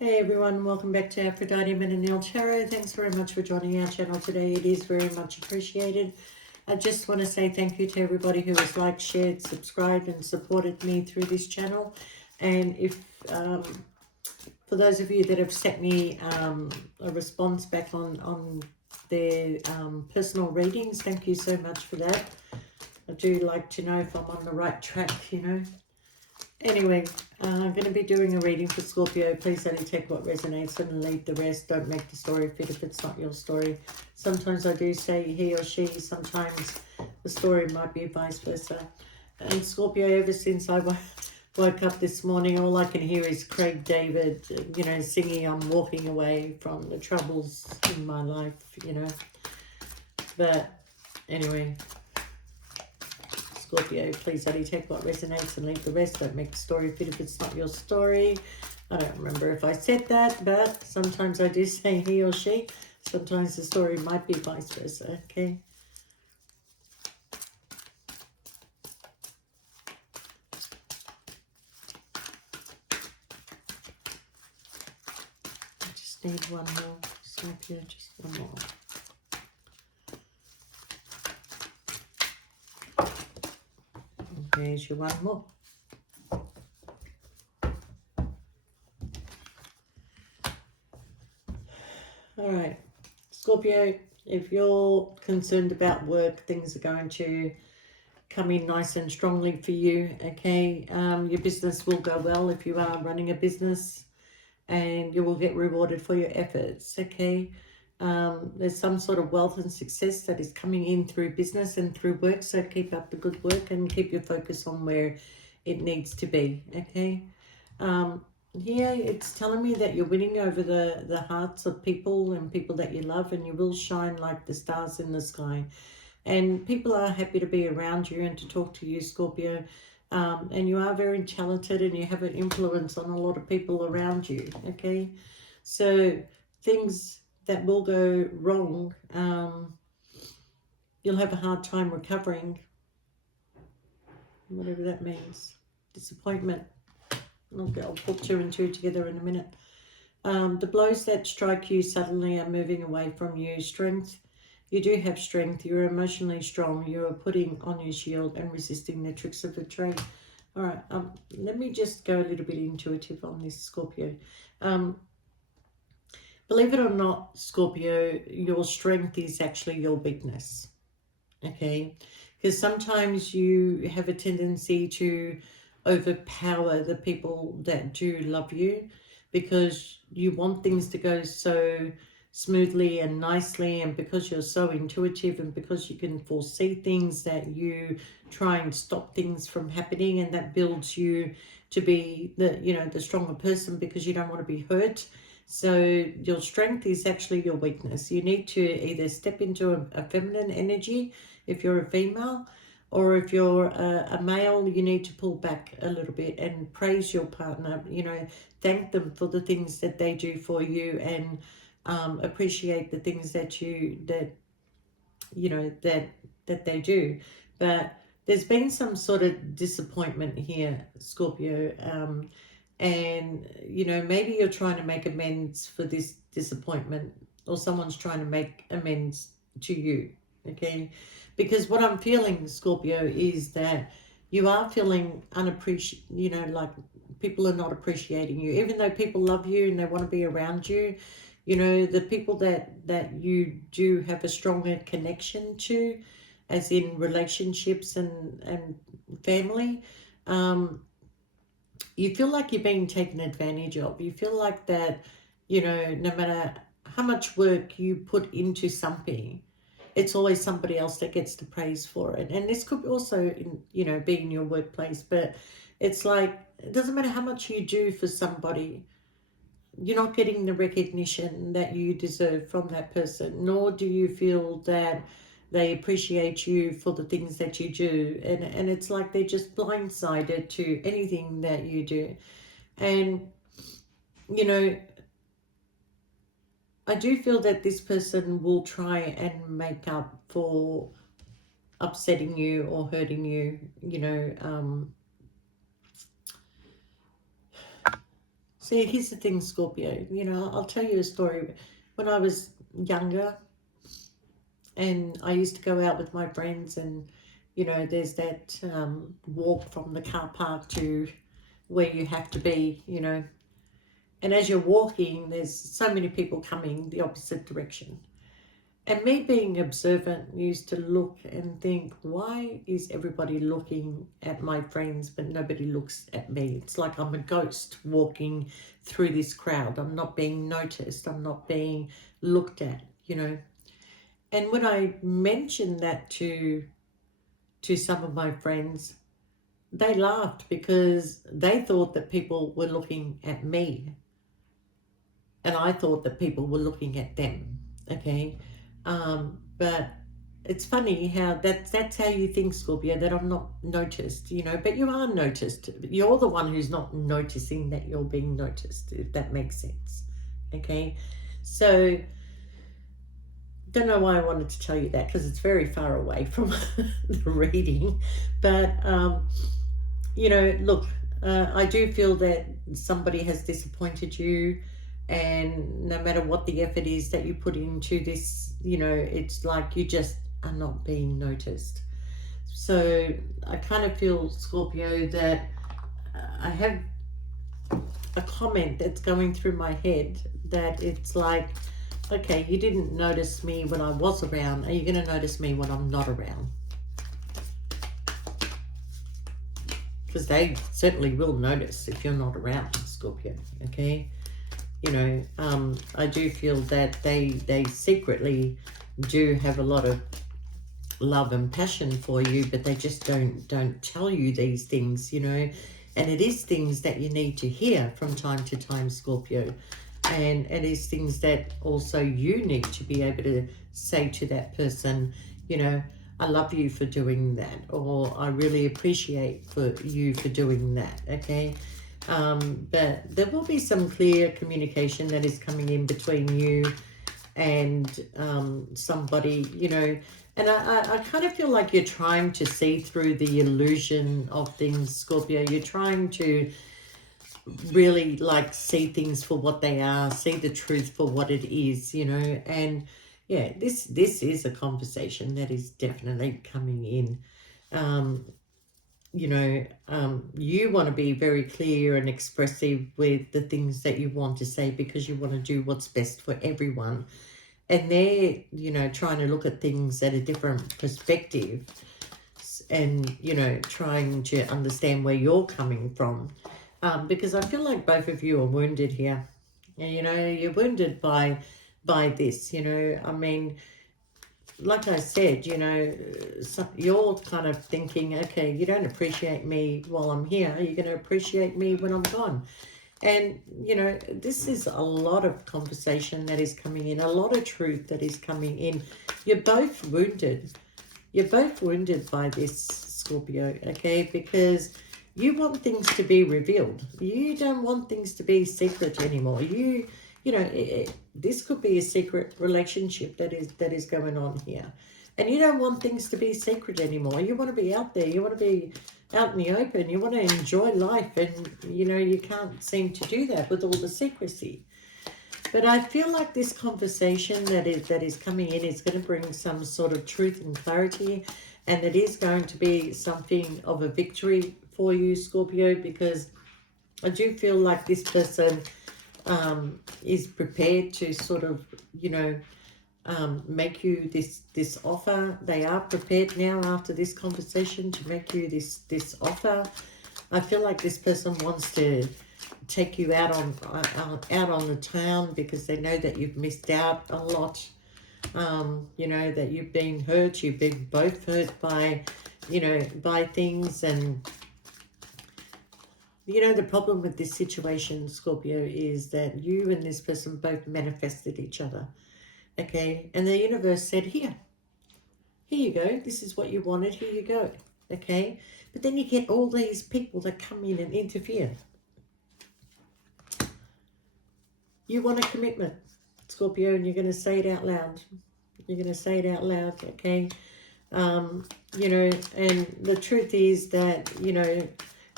Hey everyone, welcome back to Aphrodite Menonil Tarot. Thanks very much for joining our channel today. It is very much appreciated. I just want to say thank you to everybody who has liked, shared, subscribed and supported me through this channel. And if for those of you that have sent me a response back on their personal readings, thank you so much for that. I do like to know if I'm on the right track, you know. Anyway, I'm going to be doing a reading for Scorpio. Please only take what resonates and leave the rest. Don't make the story fit if it's not your story. Sometimes I do say he or she. Sometimes the story might be vice versa. And Scorpio, ever since I woke up this morning, all I can hear is Craig David, you know, singing I'm walking away from the troubles in my life, you know. But anyway, Scorpio, please only take what resonates and leave the rest. Don't make the story fit if it's not your story. I don't remember if I said that, but sometimes I do say he or she. Sometimes the story might be vice versa, okay? I just need one more. Scorpio, just one more. There's your one more. All right, Scorpio, if you're concerned about work, things are going to come in nice and strongly for you, okay? Your business will go well if you are running a business, and you will get rewarded for your efforts, okay? There's some sort of wealth and success that is coming in through business and through work, so keep up the good work and keep your focus on where it needs to be, okay? Here it's telling me that you're winning over the hearts of people and people that you love, and you will shine like the stars in the sky. And people are happy to be around you and to talk to you, Scorpio. And you are very talented and you have an influence on a lot of people around you, okay? So things that will go wrong, you'll have a hard time recovering, whatever that means. Disappointment. Okay, I'll put two and two together in a minute. The blows that strike you suddenly are moving away from you. Strength. You do have strength. You're emotionally strong. You are putting on your shield and resisting the tricks of the trade. All right. Let me just go a little bit intuitive on this, Scorpio. Believe it or not, Scorpio, your strength is actually your weakness. Okay, because sometimes you have a tendency to overpower the people that do love you, because you want things to go so smoothly and nicely, and because you're so intuitive and because you can foresee things, that you try and stop things from happening, and that builds you to be the, you know, the stronger person, because you don't want to be hurt. So your strength is actually your weakness. You need to either step into a feminine energy if you're a female, or if you're a male, you need to pull back a little bit and praise your partner, you know, thank them for the things that they do for you, and appreciate the things that you know that they do. But there's been some sort of disappointment here, Scorpio, and you know, maybe you're trying to make amends for this disappointment, or someone's trying to make amends to you, okay? Because what I'm feeling, Scorpio, is that you are feeling unappreciated, you know, like people are not appreciating you, even though people love you and they want to be around you. You know, the people that you do have a stronger connection to, as in relationships and family, you feel like you're being taken advantage of. You feel like that, you know, no matter how much work you put into something, it's always somebody else that gets the praise for it. And this could also, you know, be in your workplace, but it's like, it doesn't matter how much you do for somebody, you're not getting the recognition that you deserve from that person, nor do you feel that they appreciate you for the things that you do. And it's like they're just blindsided to anything that you do. And, you know, I do feel that this person will try and make up for upsetting you or hurting you, you know. See, here's the thing, Scorpio. You know, I'll tell you a story. When I was younger, and I used to go out with my friends, and you know, there's that walk from the car park to where you have to be. You know, and as you're walking, there's so many people coming the opposite direction. And me being observant used to look and think, why is everybody looking at my friends but nobody looks at me? It's like I'm a ghost walking through this crowd. I'm not being noticed. I'm not being looked at, you know. And when I mentioned that to some of my friends, they laughed because they thought that people were looking at me and I thought that people were looking at them. Okay. But it's funny how that's how you think, Scorpio, that I'm not noticed, you know, but you are noticed. You're the one who's not noticing that you're being noticed, if that makes sense. Okay. So don't know why I wanted to tell you that, because it's very far away from the reading. But you know, look, I do feel that somebody has disappointed you, and no matter what the effort is that you put into this, you know, it's like you just are not being noticed. So I kind of feel, Scorpio, that I have a comment that's going through my head that it's like, okay, you didn't notice me when I was around. Are you going to notice me when I'm not around? Because they certainly will notice if you're not around, Scorpio, okay? You know, I do feel that they secretly do have a lot of love and passion for you, but they just don't tell you these things, you know. And it is things that you need to hear from time to time, Scorpio. And it is things that also you need to be able to say to that person, you know, I love you for doing that, or I really appreciate for you for doing that, okay? But there will be some clear communication that is coming in between you and somebody, you know, and I kind of feel like you're trying to see through the illusion of things, Scorpio. You're trying to really like see things for what they are, see the truth for what it is, you know. And yeah, this is a conversation that is definitely coming in. Um, you know, you want to be very clear and expressive with the things that you want to say because you want to do what's best for everyone. And they're, you know, trying to look at things at a different perspective and, you know, trying to understand where you're coming from. Because I feel like both of you are wounded here. And, you know, you're wounded by this, you know. I mean, like I said, you know, so you're kind of thinking, okay, you don't appreciate me while I'm here. You're going to appreciate me when I'm gone. And, you know, this is a lot of conversation that is coming in, a lot of truth that is coming in. You're both wounded. You're both wounded by this, Scorpio, okay? Because you want things to be revealed. You don't want things to be secret anymore. You know, this could be a secret relationship that is going on here. And you don't want things to be secret anymore. You want to be out there. You want to be out in the open. You want to enjoy life. And, you know, you can't seem to do that with all the secrecy. But I feel like this conversation that is coming in is going to bring some sort of truth and clarity. And it is going to be something of a victory for you, Scorpio, because I do feel like this person is prepared to sort of, you know, make you this offer. They are prepared now after this conversation to make you this offer. I feel like this person wants to take you out on the town because they know that you've missed out a lot. You know, that you've been hurt. You've been both hurt by, you know, by things. And you know, the problem with this situation, Scorpio, is that you and this person both manifested each other. Okay, and the universe said, here you go, this is what you wanted, here you go. Okay, but then you get all these people that come in and interfere. You want a commitment, Scorpio, and you're going to say it out loud. You're going to say it out loud, okay? You know, and the truth is that, you know,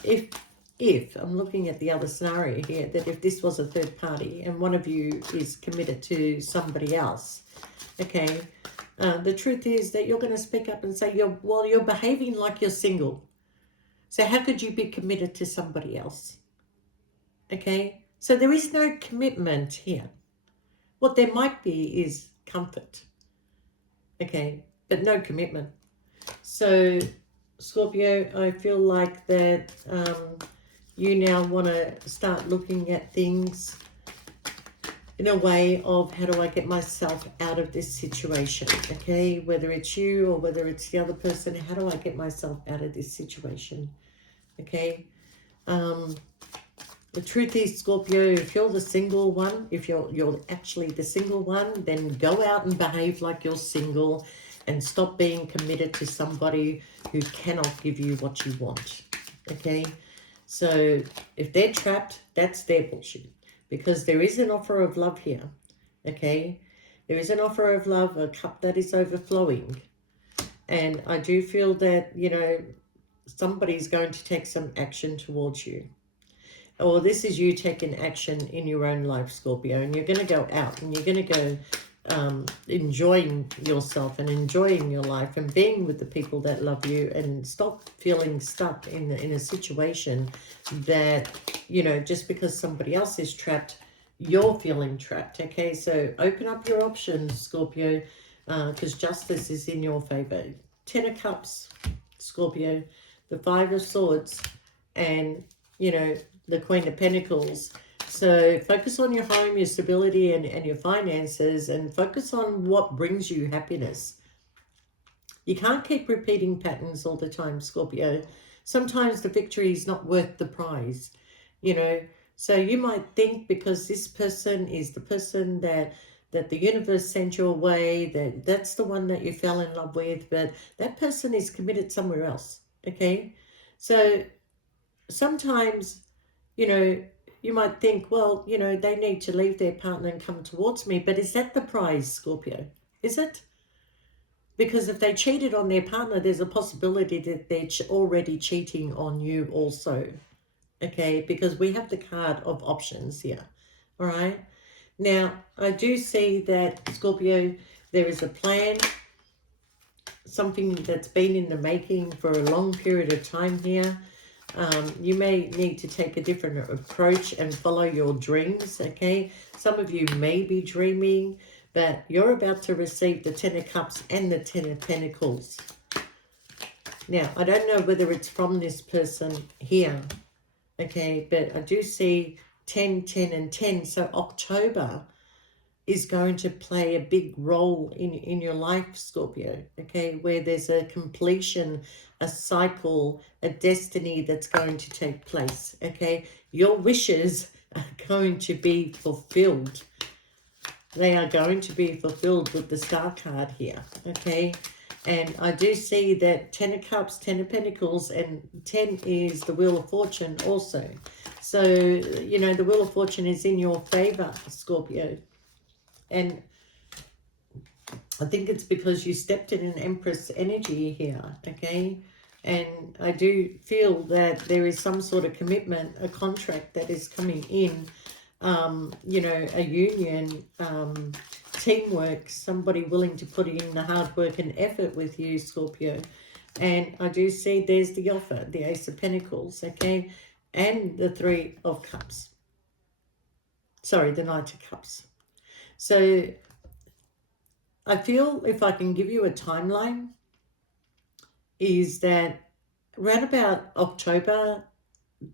if if, I'm looking at the other scenario here, that if this was a third party and one of you is committed to somebody else, okay, the truth is that you're going to speak up and say, you're behaving like you're single. So how could you be committed to somebody else? Okay, so there is no commitment here. What there might be is comfort, okay, but no commitment. So Scorpio, I feel like that you now want to start looking at things in a way of, how do I get myself out of this situation, okay? Whether it's you or whether it's the other person, how do I get myself out of this situation, okay? The truth is, Scorpio, if you're the single one, if you're actually the single one, then go out and behave like you're single and stop being committed to somebody who cannot give you what you want, okay? So if they're trapped, that's their bullshit, because there is an offer of love here, okay? There is an offer of love, a cup that is overflowing. And I do feel that, you know, somebody's going to take some action towards you. Or this is you taking action in your own life, Scorpio, and you're going to go out and you're going to go enjoying yourself and enjoying your life and being with the people that love you, and stop feeling stuck in a situation that, you know, just because somebody else is trapped, you're feeling trapped, okay? So open up your options, Scorpio, because justice is in your favor. 10 of Cups, Scorpio, the 5 of Swords, and, you know, the Queen of Pentacles. So focus on your home, your stability, and your finances, and focus on what brings you happiness. You can't keep repeating patterns all the time, Scorpio. Sometimes the victory is not worth the prize, you know. So you might think because this person is the person that the universe sent your way, that's the one that you fell in love with, but that person is committed somewhere else, okay? So sometimes, you know, you might think, well, you know, they need to leave their partner and come towards me. But is that the prize, Scorpio? Is it? Because if they cheated on their partner, there's a possibility that they're already cheating on you also. Okay, because we have the card of options here. All right. Now, I do see that, Scorpio, there is a plan, something that's been in the making for a long period of time here. You may need to take a different approach and follow your dreams, okay? Some of you may be dreaming, but you're about to receive the 10 of Cups and the 10 of Pentacles. Now, I don't know whether it's from this person here, okay? But I do see 10, 10, and 10. So October is going to play a big role in your life, Scorpio, okay, where there's a completion, a cycle, a destiny that's going to take place, okay? Your wishes are going to be fulfilled. They are going to be fulfilled with the Star card here, okay? And I do see that 10 of Cups, 10 of Pentacles, and 10 is the Wheel of Fortune also. So, you know, the Wheel of Fortune is in your favor, Scorpio. And I think it's because you stepped in an Empress energy here, okay? And I do feel that there is some sort of commitment, a contract that is coming in, you know, a union, teamwork, somebody willing to put in the hard work and effort with you, Scorpio. And I do see there's the offer, the Ace of Pentacles, okay? And the 3 of Cups. Sorry, the Knight of Cups. So I feel, if I can give you a timeline, is that around about October,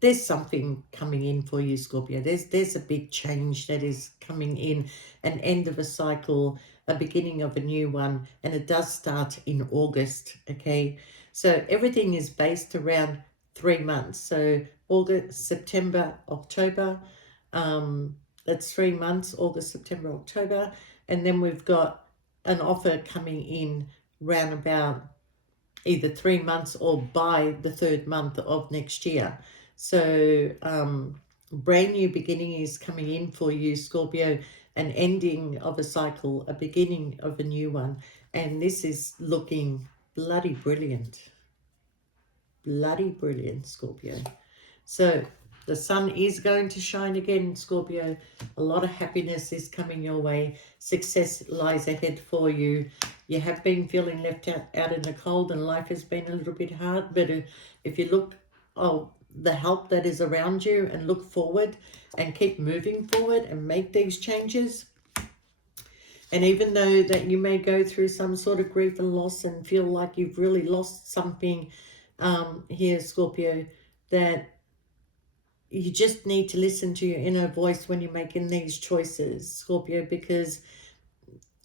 there's something coming in for you, Scorpio. There's a big change that is coming in, an end of a cycle, a beginning of a new one, and it does start in August, okay? So everything is based around 3 months. So August, September, October, that's 3 months, August, September, October, and then we've got an offer coming in round about either 3 months or by the 3rd month of next year. So brand new beginning is coming in for you, Scorpio, an ending of a cycle, a beginning of a new one. And this is looking bloody brilliant. Bloody brilliant, Scorpio. So the sun is going to shine again, Scorpio. A lot of happiness is coming your way. Success lies ahead for you. You have been feeling left out in the cold, and life has been a little bit hard. But if you look, the help that is around you, and look forward and keep moving forward and make these changes. And even though that you may go through some sort of grief and loss and feel like you've really lost something here, Scorpio, that you just need to listen to your inner voice when you're making these choices, Scorpio, because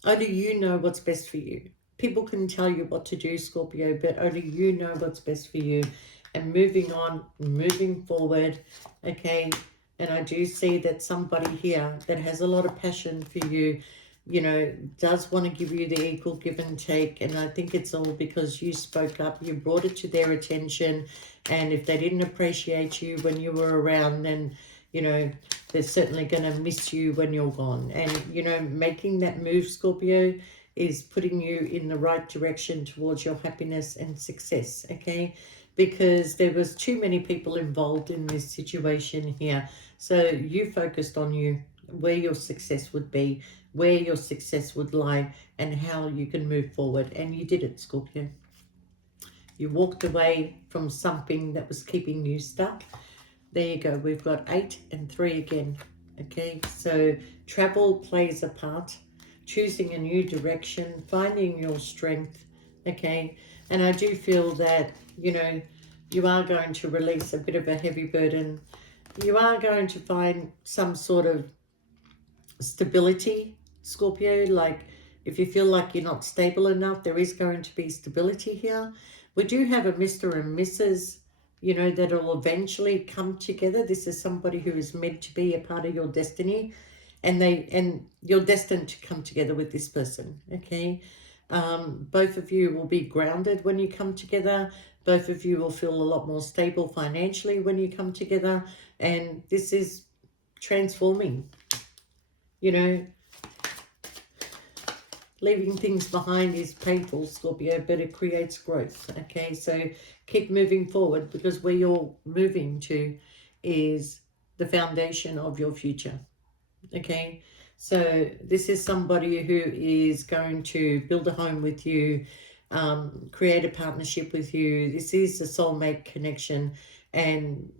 only you know what's best for you. People can tell you what to do, Scorpio, but only you know what's best for you. And moving on, moving forward, okay? And I do see that somebody here that has a lot of passion for you, you know, does want to give you the equal give and take. And I think it's all because you spoke up, you brought it to their attention. And if they didn't appreciate you when you were around, then, you know, they're certainly going to miss you when you're gone. And, you know, making that move, Scorpio, is putting you in the right direction towards your happiness and success, okay? Because there was too many people involved in this situation here. So you focused on you, where your success would be, where your success would lie, and how you can move forward. And you did it, Scorpio. You walked away from something that was keeping you stuck. There you go. We've got 8 and 3 again. Okay, so travel plays a part. Choosing a new direction, finding your strength. Okay, and I do feel that, you know, you are going to release a bit of a heavy burden. You are going to find some sort of stability, Scorpio. Like if you feel like you're not stable enough, there is going to be stability here. We do have a Mr. and Mrs., you know, that will eventually come together. This is somebody who is meant to be a part of your destiny, and you're destined to come together with this person. Okay, both of you will be grounded when you come together. Both of you will feel a lot more stable financially when you come together, and this is transforming. You know, leaving things behind is painful, Scorpio, but it creates growth. Okay, so keep moving forward, because where you're moving to is the foundation of your future. Okay, so this is somebody who is going to build a home with you, create a partnership with you. This is a soulmate connection, and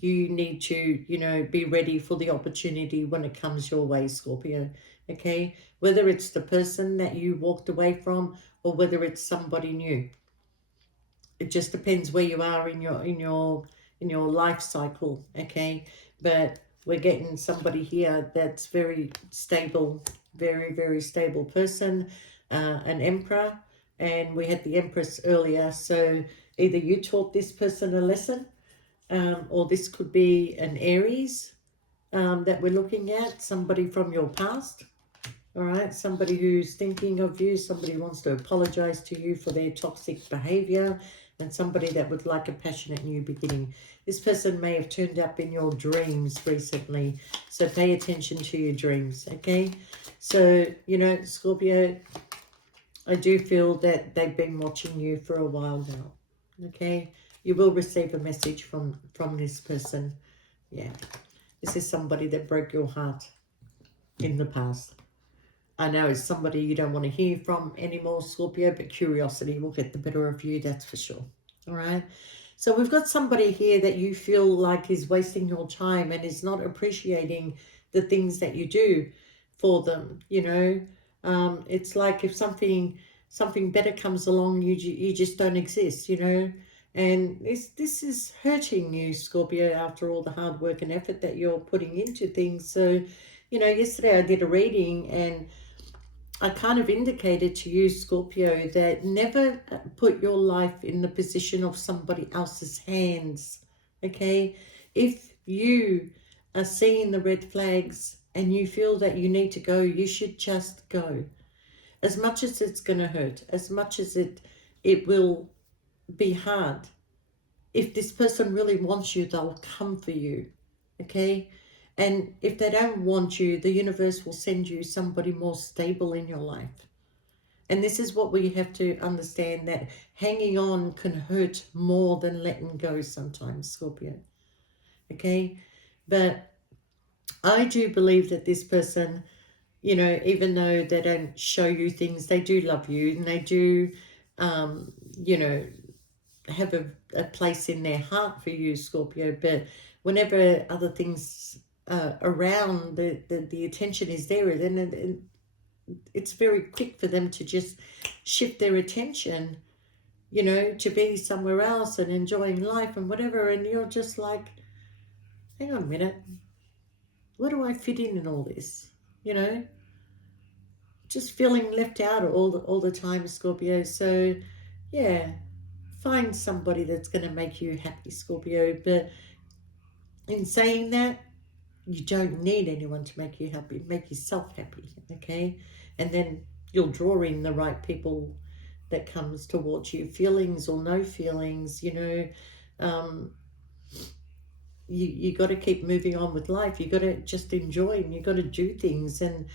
you need to, you know, be ready for the opportunity when it comes your way, Scorpio. Okay, whether it's the person that you walked away from or whether it's somebody new, it just depends where you are in your life cycle. Okay, but we're getting somebody here that's very stable, very, very stable person, an emperor, and we had the empress earlier. So either you taught this person a lesson, or this could be an Aries, that we're looking at, somebody from your past. All right, somebody who's thinking of you, somebody who wants to apologize to you for their toxic behavior, and somebody that would like a passionate new beginning. This person may have turned up in your dreams recently, so pay attention to your dreams, okay? So, you know, Scorpio, I do feel that they've been watching you for a while now, okay? You will receive a message from this person. Yeah, this is somebody that broke your heart in the past. I know it's somebody you don't want to hear from anymore, Scorpio, but curiosity will get the better of you, that's for sure. All right. So we've got somebody here that you feel like is wasting your time and is not appreciating the things that you do for them. You know, it's like if something better comes along, you just don't exist. You know, and this is hurting you, Scorpio, after all the hard work and effort that you're putting into things. So, you know, yesterday I did a reading, and I kind of indicated to you, Scorpio, that never put your life in the position of somebody else's hands, okay? If you are seeing the red flags and you feel that you need to go, you should just go. As much as it's going to hurt, as much as it will be hard, if this person really wants you, they'll come for you, okay? And if they don't want you, the universe will send you somebody more stable in your life. And this is what we have to understand, that hanging on can hurt more than letting go sometimes, Scorpio. okay? But I do believe that this person, you know, even though they don't show you things, they do love you, and they do, you know, have a place in their heart for you, Scorpio. But whenever other things around, the attention is there, then it's very quick for them to just shift their attention, you know, to be somewhere else and enjoying life and whatever. And you're just like, hang on a minute, where do I fit in all this? You know, just feeling left out all the time, Scorpio. So, yeah, find somebody that's going to make you happy, Scorpio. But in saying that, you don't need anyone to make you happy. Make yourself happy, okay? And then you'll draw in the right people that comes towards you, feelings or no feelings, you know. Um, you got to keep moving on with life. You got to just enjoy, and you got to do things and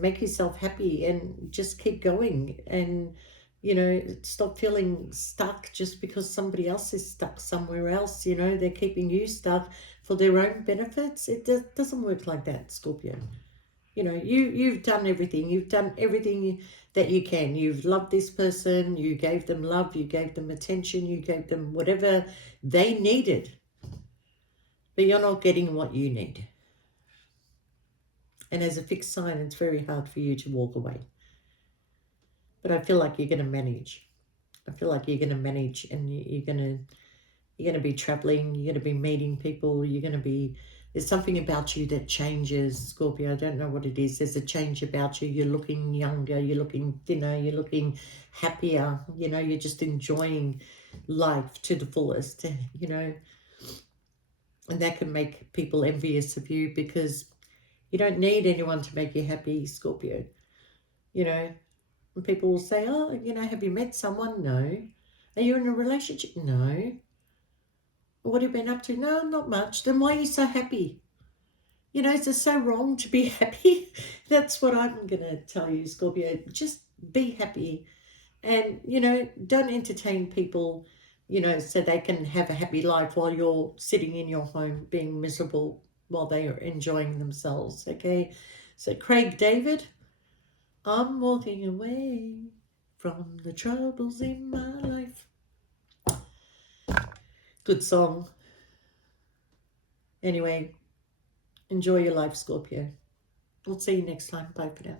make yourself happy, and just keep going, and you know, stop feeling stuck just because somebody else is stuck somewhere else. You know, they're keeping you stuck for their own benefits. It doesn't work like that, Scorpio. You know, you've done everything. You've done everything that you can. You've loved this person. You gave them love. You gave them attention. You gave them whatever they needed, but you're not getting what you need. And as a fixed sign, it's very hard for you to walk away. But I feel like you're going to manage. I feel like you're going to manage, and you're going to be traveling. You're going to be meeting people. You're going to be. There's something about you that changes, Scorpio. I don't know what it is. There's a change about you. You're looking younger. You're looking thinner. You're looking happier. You know, you're just enjoying life to the fullest. You know, and that can make people envious of you, because you don't need anyone to make you happy, Scorpio. You know, and people will say, oh, you know, have you met someone? No. Are you in a relationship? No. What have you been up to? No, not much. Then why are you so happy? You know, is it so wrong to be happy? That's what I'm going to tell you, Scorpio. Just be happy, and, you know, don't entertain people, you know, so they can have a happy life while you're sitting in your home being miserable while they are enjoying themselves, okay? So, Craig David, I'm walking away from the troubles in my life. Good song. Anyway, enjoy your life, Scorpio. We'll see you next time. Bye for now.